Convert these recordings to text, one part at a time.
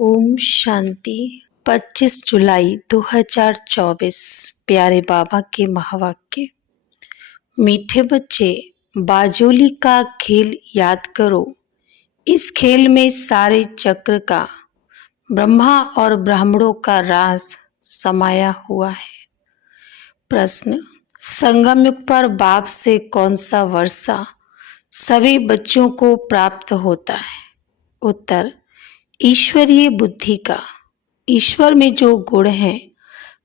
ओम शांति। 25 जुलाई 2024। प्यारे बाबा के महावाक्य। मीठे बच्चे, बाजोली का खेल याद करो। इस खेल में सारे चक्र का, ब्रह्मा और ब्राह्मणों का राज समाया हुआ है। प्रश्न, संगम युग पर बाप से कौन सा वर्षा सभी बच्चों को प्राप्त होता है? उत्तर, ईश्वरीय बुद्धि का। ईश्वर में जो गुण हैं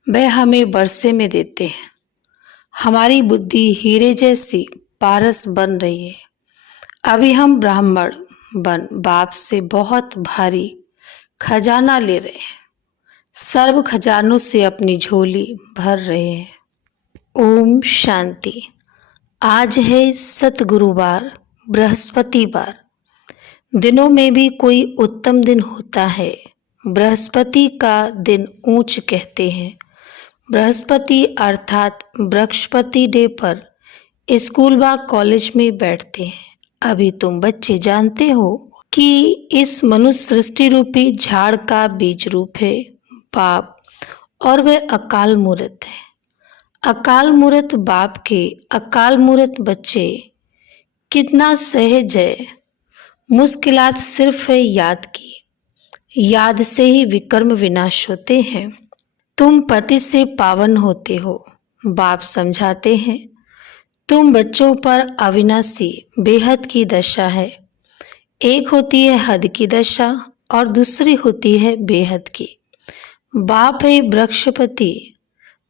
वह हमें वर्षे में देते हैं। हमारी बुद्धि हीरे जैसी पारस बन रही है। अभी हम ब्राह्मण बन बाप से बहुत भारी खजाना ले रहे हैं। सर्व खजानों से अपनी झोली भर रहे हैं। ओम शांति। आज है सतगुरुवार, बृहस्पतिवार। दिनों में भी कोई उत्तम दिन होता है। बृहस्पति का दिन ऊंच कहते हैं। बृहस्पति अर्थात बृहस्पति डे पर स्कूल व कॉलेज में बैठते हैं। अभी तुम बच्चे जानते हो कि इस मनुष्य सृष्टि रूपी झाड़ का बीज रूप है बाप, और वह अकाल मूर्त है। अकाल मूर्त बाप के अकाल मूर्त बच्चे कितना सहज है। मुश्किलात सिर्फ है याद की। याद से ही विकर्म विनाश होते हैं। तुम पति से पावन होते हो, बाप समझाते हैं। तुम बच्चों पर अविनाशी बेहद की दशा है। एक होती है हद की दशा और दूसरी होती है बेहद की। बाप है वृक्षपति।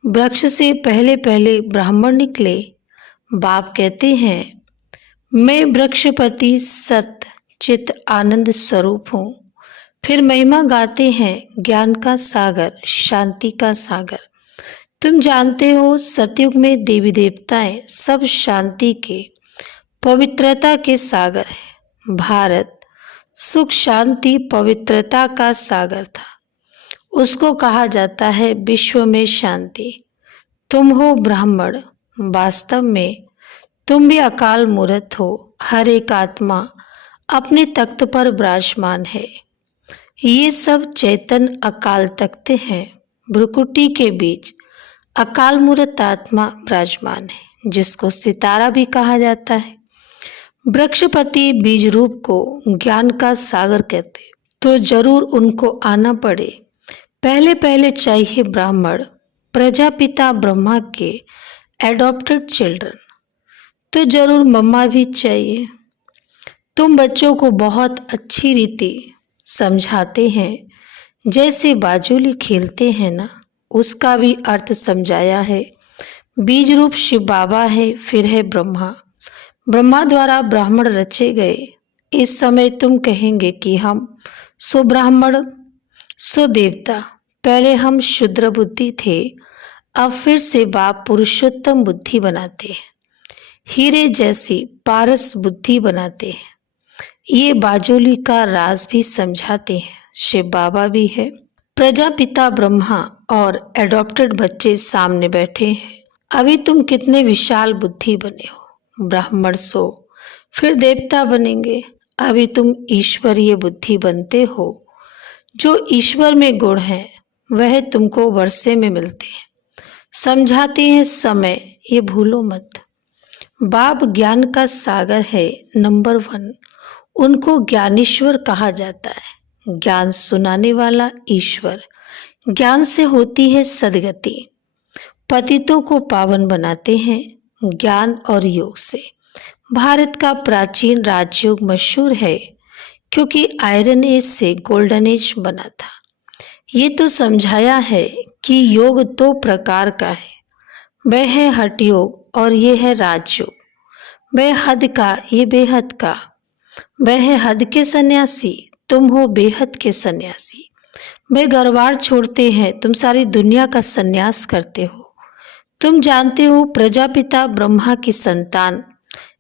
वृक्ष से पहले पहले ब्राह्मण निकले। बाप कहते हैं, मैं वृक्षपति सत्य चित आनंद स्वरूप हूँ। फिर महिमा गाते हैं ज्ञान का सागर, शांति का सागर। तुम जानते हो सतयुग में देवी देवताएं सब शांति के, पवित्रता के सागर है। भारत सुख शांति पवित्रता का सागर था। उसको कहा जाता है विश्व में शांति। तुम हो ब्राह्मण, वास्तव में तुम भी अकाल मूर्त हो। हर एक आत्मा अपने तख्त पर विराजमान है। ये सब चैतन अकाल तख्त हैं। भ्रुकुटी के बीच अकाल मूर्त आत्मा विराजमान है, जिसको सितारा भी कहा जाता है। वृक्षपति बीज रूप को ज्ञान का सागर कहते, तो जरूर उनको आना पड़े। पहले पहले चाहिए ब्राह्मण, प्रजापिता ब्रह्मा के एडॉप्टेड चिल्ड्रन, तो जरूर मम्मा भी चाहिए। तुम बच्चों को बहुत अच्छी रीति समझाते हैं। जैसे बाजोली खेलते हैं ना, उसका भी अर्थ समझाया है। बीज रूप शिव बाबा है, फिर है ब्रह्मा। ब्रह्मा द्वारा ब्राह्मण रचे गए। इस समय तुम कहेंगे कि हम सो ब्राह्मण सो देवता। पहले हम शुद्र बुद्धि थे, अब फिर से बाप पुरुषोत्तम बुद्धि बनाते हैं। हीरे जैसी पारस बुद्धि बनाते हैं। ये बाजोली का राज भी समझाते हैं। शिव बाबा भी है, प्रजापिता ब्रह्मा और एडॉप्टेड बच्चे सामने बैठे हैं। अभी तुम कितने विशाल बुद्धि बने हो। ब्राह्मण सो फिर देवता बनेंगे। अभी तुम ईश्वरीय बुद्धि बनते हो। जो ईश्वर में गुण है वह तुमको वर्षे में मिलते हैं। समझाते हैं समय, ये भूलो मत। बाप ज्ञान का सागर है, नंबर 1। उनको ज्ञानेश्वर कहा जाता है। ज्ञान सुनाने वाला ईश्वर। ज्ञान से होती है सदगति। पतितों को पावन बनाते हैं ज्ञान और योग से। भारत का प्राचीन राजयोग मशहूर है, क्योंकि आयरन एज से गोल्डन एज बना था। ये तो समझाया है कि योग 2 प्रकार का है। वह है हठ योग और ये है राजयोग। वह हद का, ये बेहद का। वह है हद के सन्यासी, तुम हो बेहद के सन्यासी। वे गरवार छोड़ते हैं, तुम सारी दुनिया का सन्यास करते हो। तुम जानते हो प्रजापिता ब्रह्मा की संतान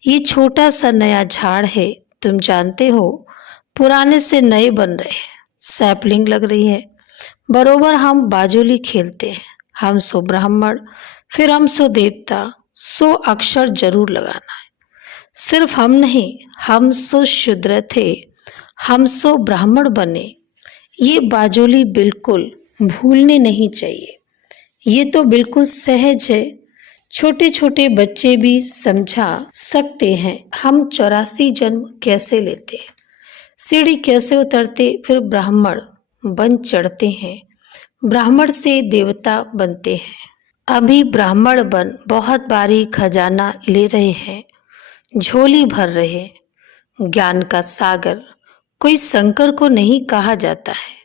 ये छोटा सा नया झाड़ है। तुम जानते हो पुराने से नए बन रहे हैं, सैपलिंग लग रही है। बरोबर हम बाजोली खेलते हैं। हम सो ब्राह्मण, फिर हम सो देवता। सो अक्षर जरूर लगाना है। सिर्फ हम नहीं, हम सो शूद्र थे, हम सो ब्राह्मण बने। ये बाजोली बिल्कुल भूलने नहीं चाहिए। ये तो बिल्कुल सहज है। छोटे छोटे बच्चे भी समझा सकते हैं हम 84 जन्म कैसे लेते हैं, सीढ़ी कैसे उतरते, फिर ब्राह्मण बन चढ़ते हैं, ब्राह्मण से देवता बनते हैं। अभी ब्राह्मण बन बहुत भारी खजाना ले रहे हैं, झोली भर रहे हैं। ज्ञान का सागर कोई शंकर को नहीं कहा जाता है,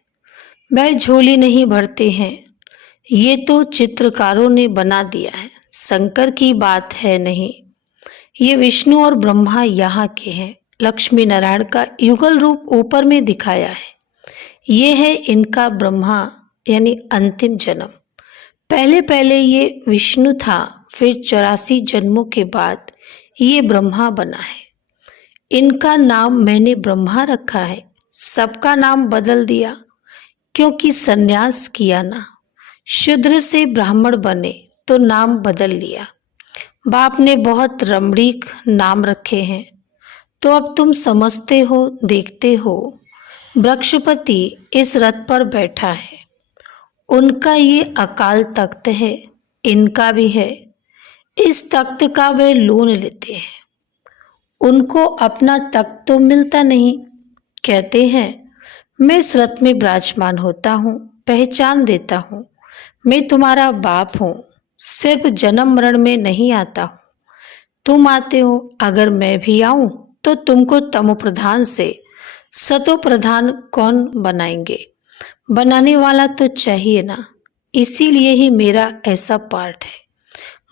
वह झोली नहीं भरते हैं। ये तो चित्रकारों ने बना दिया है, शंकर की बात है नहीं। ये विष्णु और ब्रह्मा यहाँ के हैं। लक्ष्मी नारायण का युगल रूप ऊपर में दिखाया है। ये है इनका ब्रह्मा यानी अंतिम जन्म। पहले पहले ये विष्णु था, फिर 84 जन्मों के बाद ये ब्रह्मा बना है। इनका नाम मैंने ब्रह्मा रखा है, सबका नाम बदल दिया क्योंकि सन्यास किया ना। शूद्र से ब्राह्मण बने तो नाम बदल लिया। बाप ने बहुत रमणीक नाम रखे हैं, तो अब तुम समझते हो, देखते हो। वृक्षपति इस रथ पर बैठा है, उनका ये अकाल तख्त है, इनका भी है। इस तख्त का वे लोन लेते हैं, उनको अपना तख्त तो मिलता नहीं। कहते हैं मैं इस रथ में विराजमान होता हूँ, पहचान देता हूँ, मैं तुम्हारा बाप हूँ, सिर्फ जन्म मरण में नहीं आता हूँ, तुम आते हो। अगर मैं भी आऊं तो तुमको तमो प्रधान से सतो प्रधान कौन बनाएंगे? बनाने वाला तो चाहिए ना, इसीलिए ही मेरा ऐसा पार्ट है।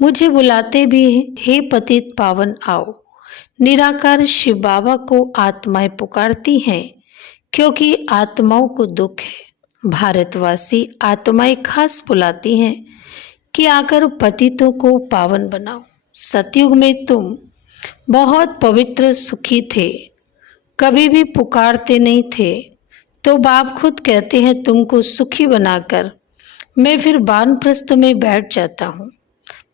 मुझे बुलाते भी हैं, हे पतित पावन आओ। निराकार शिव बाबा को आत्माएं पुकारती हैं क्योंकि आत्माओं को दुख है। भारतवासी आत्माएं खास बुलाती हैं कि आकर पतितों को पावन बनाओ। सतयुग में तुम बहुत पवित्र सुखी थे, कभी भी पुकारते नहीं थे, तो बाप खुद कहते हैं तुमको सुखी बनाकर मैं फिर वानप्रस्थ में बैठ जाता हूँ।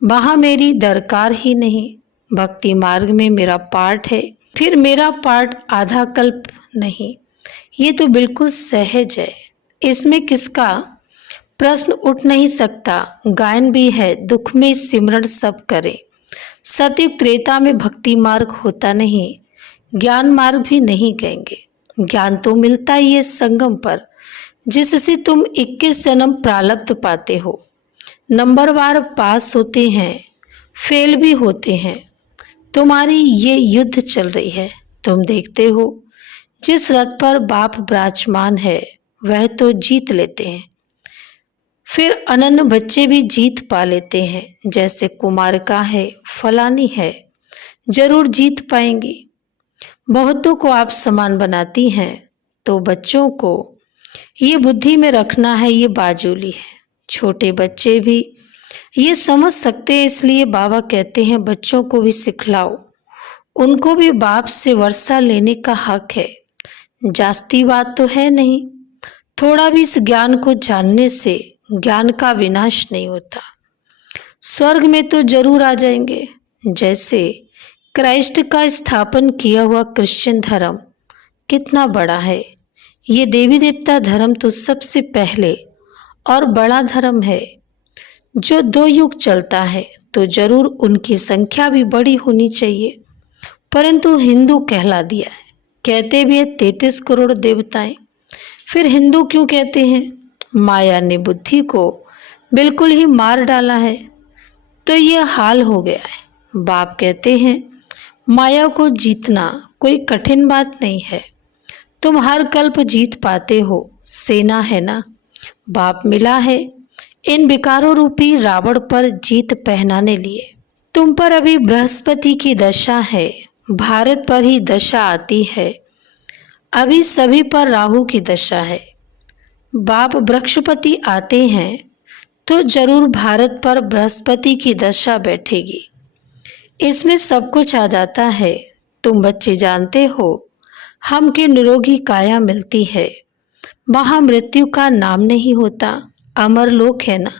वहाँ मेरी दरकार ही नहीं। भक्ति मार्ग में मेरा पार्ट है, फिर मेरा पार्ट आधा कल्प नहीं। ये तो बिल्कुल सहज है, इसमें किसका प्रश्न उठ नहीं सकता। गायन भी है, दुख में सिमरण सब करे। सतयुग त्रेता में भक्ति मार्ग होता नहीं, ज्ञान मार्ग भी नहीं कहेंगे। ज्ञान तो मिलता ही है संगम पर, जिससे तुम 21 जन्म प्रारब्ध पाते हो। नंबरवार पास होते हैं, फेल भी होते हैं। तुम्हारी ये युद्ध चल रही है, तुम देखते हो। जिस रथ पर बाप विराजमान है वह तो जीत लेते हैं, फिर अनन्य बच्चे भी जीत पा लेते हैं। जैसे कुमार का है, फलानी है, जरूर जीत पाएंगी। बहुतों को आप समान बनाती हैं, तो बच्चों को ये बुद्धि में रखना है, ये बाजूली है। छोटे बच्चे भी ये समझ सकते हैं, इसलिए बाबा कहते हैं बच्चों को भी सिखलाओ, उनको भी बाप से वर्षा लेने का हक है। जास्ती बात तो है नहीं, थोड़ा भी इस ज्ञान को जानने से ज्ञान का विनाश नहीं होता। स्वर्ग में तो जरूर आ जाएंगे। जैसे क्राइस्ट का स्थापन किया हुआ क्रिश्चियन धर्म कितना बड़ा है। ये देवी देवता धर्म तो सबसे पहले और बड़ा धर्म है, जो 2 युग चलता है, तो जरूर उनकी संख्या भी बड़ी होनी चाहिए। परंतु हिंदू कहला दिया है, कहते भी है 33 करोड़ देवताएं। फिर हिंदू क्यों कहते हैं? माया ने बुद्धि को बिल्कुल ही मार डाला है, तो ये हाल हो गया है। बाप कहते हैं माया को जीतना कोई कठिन बात नहीं है, तुम हर कल्प जीत पाते हो। सेना है ना, बाप मिला है इन विकारों रूपी रावण पर जीत पहनाने लिए। तुम पर अभी बृहस्पति की दशा है, भारत पर ही दशा आती है। अभी सभी पर राहु की दशा है। बाप वृक्षपति आते हैं तो जरूर भारत पर बृहस्पति की दशा बैठेगी। इसमें सब कुछ आ जाता है। तुम बच्चे जानते हो हम की निरोगी काया मिलती है, वहां मृत्यु का नाम नहीं होता, अमर लोक है ना।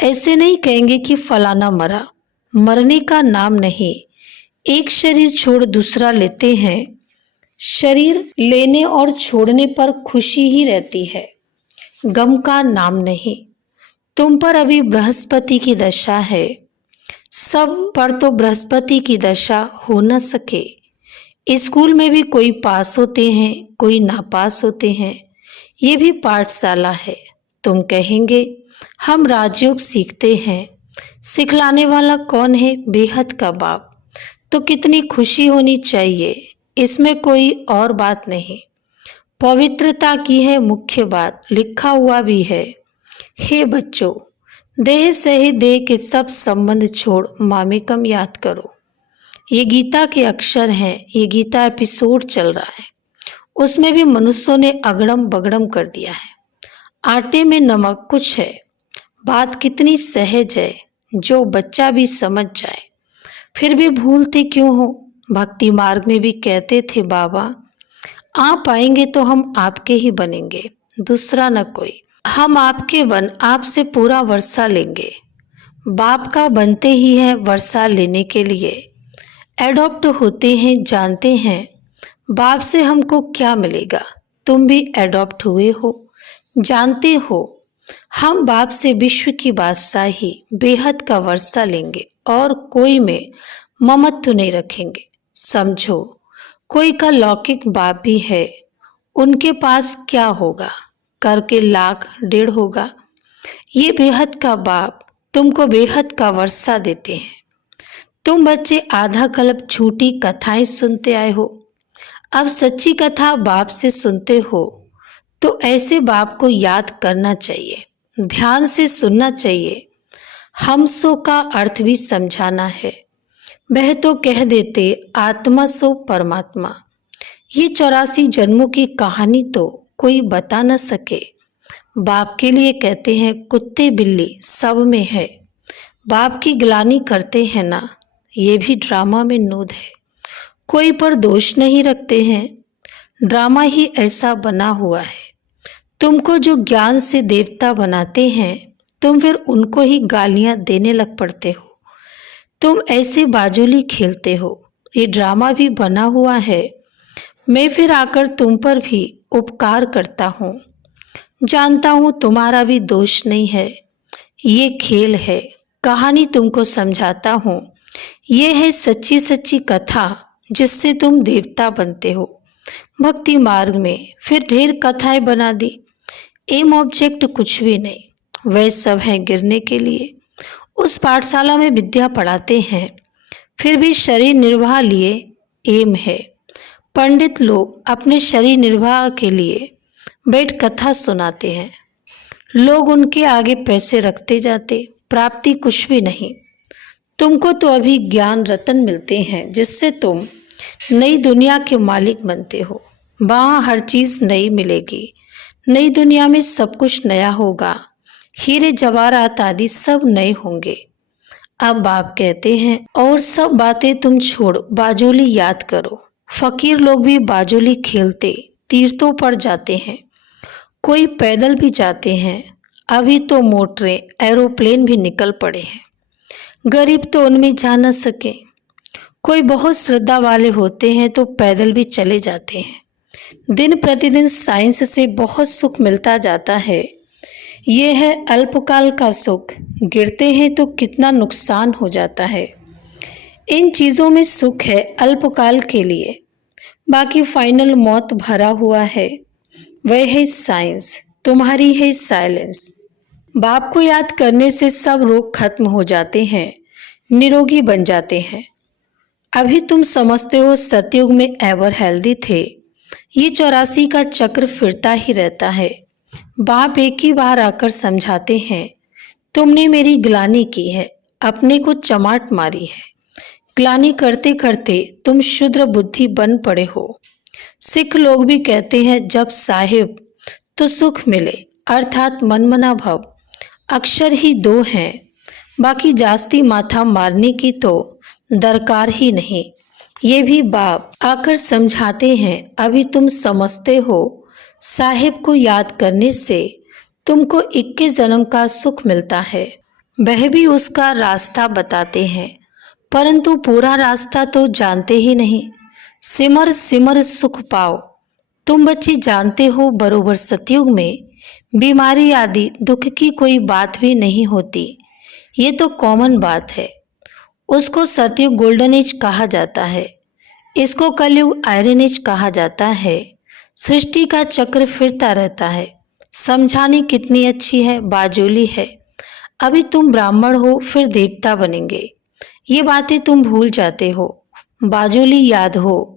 ऐसे नहीं कहेंगे कि फलाना मरा, मरने का नाम नहीं। एक शरीर छोड़ दूसरा लेते हैं, शरीर लेने और छोड़ने पर खुशी ही रहती है, गम का नाम नहीं। तुम पर अभी बृहस्पति की दशा है, सब पर तो बृहस्पति की दशा हो न सके। स्कूल में भी कोई पास होते हैं, कोई नापास होते हैं। ये भी पाठशाला है। तुम कहेंगे हम राजयोग सीखते हैं, सिखलाने वाला कौन है? बेहद का बाप। तो कितनी खुशी होनी चाहिए, इसमें कोई और बात नहीं। पवित्रता की है मुख्य बात, लिखा हुआ भी है। हे बच्चों, देह से ही देह के सब संबंध छोड़ मामेकम याद करो। ये गीता के अक्षर हैं, ये गीता एपिसोड चल रहा है। उसमें भी मनुष्यों ने अगड़म बगड़म कर दिया है। आटे में नमक कुछ है, बात कितनी सहज है, जो बच्चा भी समझ जाए। फिर भी भूलते क्यों हो? भक्ति मार्ग में भी कहते थे बाबा, आप आएंगे तो हम आपके ही बनेंगे, दूसरा न कोई। हम आपके बन आपसे पूरा वर्षा लेंगे। बाप का बनते ही है वर्षा लेने के लिए। एडॉप्ट होते हैं, जानते हैं बाप से हमको क्या मिलेगा। तुम भी एडॉप्ट हुए हो, जानते हो। हम बाप से विश्व की बादशाही बेहद का वर्षा लेंगे और कोई में ममत्व नहीं रखेंगे। समझो, कोई का लौकिक बाप भी है, उनके पास क्या होगा? करके लाख डेढ़ होगा। ये बेहद का बाप तुमको बेहद का वर्षा देते हैं। तुम बच्चे आधा कल्प झूठी कथाएं सुनते आए हो, अब सच्ची कथा बाप से सुनते हो। तो ऐसे बाप को याद करना चाहिए, ध्यान से सुनना चाहिए। हमसो का अर्थ भी समझाना है। वह तो कह देते आत्मा सो परमात्मा। ये 84 जन्मों की कहानी तो कोई बता न सके। बाप के लिए कहते हैं कुत्ते बिल्ली सब में है। बाप की ग्लानि करते हैं ना, ये भी ड्रामा में नूद है। कोई पर दोष नहीं रखते हैं, ड्रामा ही ऐसा बना हुआ है। तुमको जो ज्ञान से देवता बनाते हैं, तुम फिर उनको ही गालियां देने लग पड़ते हो। तुम ऐसे बाजुली खेलते हो, ये ड्रामा भी बना हुआ है। मैं फिर आकर तुम पर भी उपकार करता हूँ। जानता हूँ तुम्हारा भी दोष नहीं है, ये खेल है। कहानी तुमको समझाता हूँ, ये है सच्ची सच्ची कथा जिससे तुम देवता बनते हो। भक्ति मार्ग में फिर ढेर कथाएं बना दी। एम ऑब्जेक्ट कुछ भी नहीं, वह सब है गिरने के लिए। उस पाठशाला में विद्या पढ़ाते हैं, फिर भी शरीर निर्वाह लिए एम है। पंडित लोग अपने शरीर निर्वाह के लिए बैठ कथा सुनाते हैं। लोग उनके आगे पैसे रखते जाते, प्राप्ति कुछ भी नहीं। तुमको तो अभी ज्ञान रतन मिलते हैं, जिससे तुम नई दुनिया के मालिक बनते हो। वहाँ हर चीज नई मिलेगी। नई दुनिया में सब कुछ नया होगा। हीरे जवाहरात आदि सब नए होंगे। अब बाप कहते हैं और सब बातें तुम छोड़ बाजुली याद करो। फकीर लोग भी बाजुली खेलते तीर्थों पर जाते हैं, कोई पैदल भी जाते हैं। अभी तो मोटरें एरोप्लेन भी निकल पड़े हैं। गरीब तो उनमें जा न सके। कोई बहुत श्रद्धा वाले होते हैं तो पैदल भी चले जाते हैं। दिन प्रतिदिन साइंस से बहुत सुख मिलता जाता है। ये है अल्पकाल का सुख, गिरते हैं तो कितना नुकसान हो जाता है। इन चीज़ों में सुख है अल्पकाल के लिए, बाकी फाइनल मौत भरा हुआ है। वह है साइंस, तुम्हारी है साइलेंस। बाप को याद करने से सब रोग खत्म हो जाते हैं, निरोगी बन जाते हैं। अभी तुम समझते हो सतयुग में एवर हेल्दी थे। ये 84 का चक्र फिरता ही रहता है। बाप एक ही बार आकर समझाते हैं, तुमने मेरी ग्लानि की है, अपने को चमाट मारी है। ग्लानि करते करते तुम शुद्र बुद्धि बन पड़े हो। सिख लोग भी कहते हैं जब साहिब तो सुख मिले, अर्थात मनमना भव। अक्षर ही दो हैं, बाकी जास्ती माथा मारने की तो दरकार ही नहीं। ये भी बाप आकर समझाते हैं। अभी तुम समझते हो साहिब को याद करने से तुमको 21 जन्म का सुख मिलता है। वह भी उसका रास्ता बताते हैं, परंतु पूरा रास्ता तो जानते ही नहीं। सिमर सिमर सुख पाओ। तुम बच्चे जानते हो बरोबर सतयुग में बीमारी आदि दुख की कोई बात भी नहीं होती। ये तो कॉमन बात है। उसको सतयुग गोल्डन एज कहा जाता है, इसको कलयुग आयरन एज कहा जाता है। सृष्टि का चक्र फिरता रहता है। समझानी कितनी अच्छी है, बाजूली है। अभी तुम ब्राह्मण हो फिर देवता बनेंगे, ये बातें तुम भूल जाते हो। बाजूली याद हो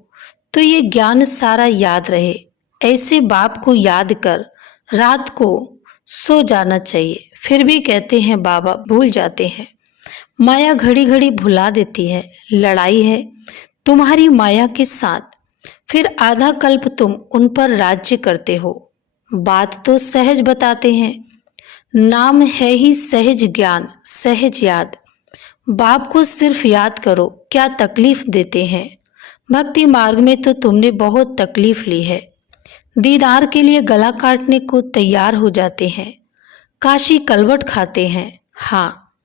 तो ये ज्ञान सारा याद रहे। ऐसे बाप को याद कर रात को सो जाना चाहिए। फिर भी कहते हैं बाबा भूल जाते हैं। माया घड़ी घड़ी भुला देती है। लड़ाई है तुम्हारी माया के साथ, फिर आधा कल्प तुम उन पर राज्य करते हो। बात तो सहज बताते हैं, नाम है ही सहज ज्ञान सहज याद। बाप को सिर्फ याद करो, क्या तकलीफ देते हैं। भक्ति मार्ग में तो तुमने बहुत तकलीफ ली है। दीदार के लिए गला काटने को तैयार हो जाते हैं। काशी कलवट खाते हैं। हाँ,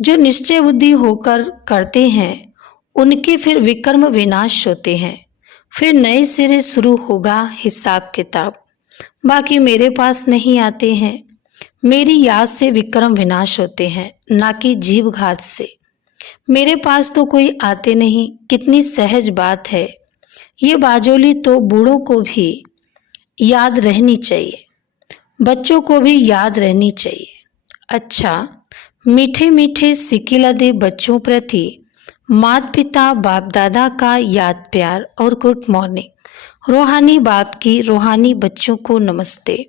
जो निश्चय बुद्धि होकर करते हैं उनके फिर विकर्म विनाश होते हैं। फिर नए सिरे शुरू होगा हिसाब किताब। बाकी मेरे पास नहीं आते हैं। मेरी याद से विक्रम विनाश होते हैं, ना कि जीव घात से। मेरे पास तो कोई आते नहीं। कितनी सहज बात है। ये बाजोली तो बूढ़ों को भी याद रहनी चाहिए, बच्चों को भी याद रहनी चाहिए। अच्छा, मीठे मीठे सिकिला दे बच्चों प्रति माता पिता बाप दादा का याद प्यार और गुड मॉर्निंग। रूहानी बाप की रूहानी बच्चों को नमस्ते।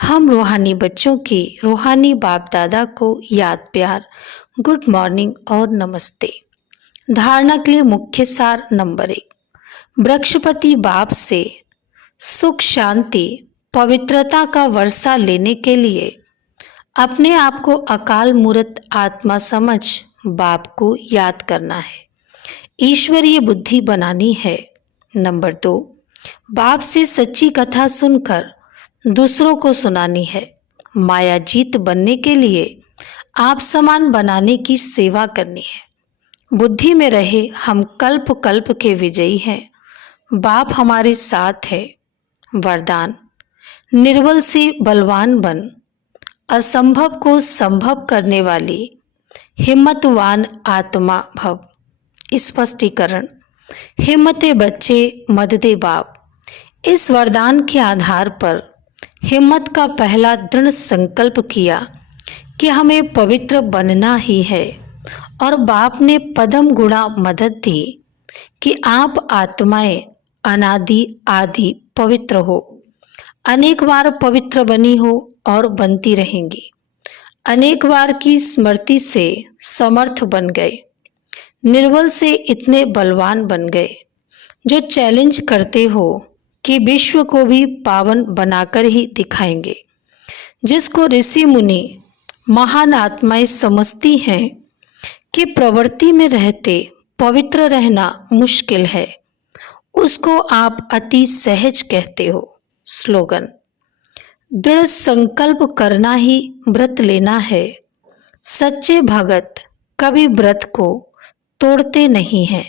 हम रूहानी बच्चों की रूहानी बाप दादा को याद प्यार गुड मॉर्निंग और नमस्ते। धारणा के लिए मुख्य सार नंबर 1, वृक्षपति बाप से सुख शांति पवित्रता का वर्षा लेने के लिए अपने आप को अकाल मूर्त आत्मा समझ बाप को याद करना है। ईश्वरीय बुद्धि बनानी है। नंबर 2, बाप से सच्ची कथा सुनकर दूसरों को सुनानी है। माया जीत बनने के लिए आप समान बनाने की सेवा करनी है। बुद्धि में रहे हम कल्प कल्प के विजयी हैं। बाप हमारे साथ है। वरदान, निर्बल से बलवान बन, असंभव को संभव करने वाली हिम्मतवान आत्मा भव। स्पष्टीकरण, हिम्मते बच्चे मद दे बाप। इस वरदान के आधार पर हिम्मत का पहला दृढ़ संकल्प किया कि हमें पवित्र बनना ही है, और बाप ने पदम गुणा मदद दी कि आप आत्माएं अनादि आदि पवित्र हो। अनेक बार पवित्र बनी हो और बनती रहेंगी। अनेक बार की स्मृति से समर्थ बन गए। निर्बल से इतने बलवान बन गए जो चैलेंज करते हो कि विश्व को भी पावन बनाकर ही दिखाएंगे। जिसको ऋषि मुनि महान आत्माएं समझती हैं कि प्रवृत्ति में रहते पवित्र रहना मुश्किल है, उसको आप अति सहज कहते हो। स्लोगन, दृढ़ संकल्प करना ही व्रत लेना है। सच्चे भगत कभी व्रत को तोड़ते नहीं हैं।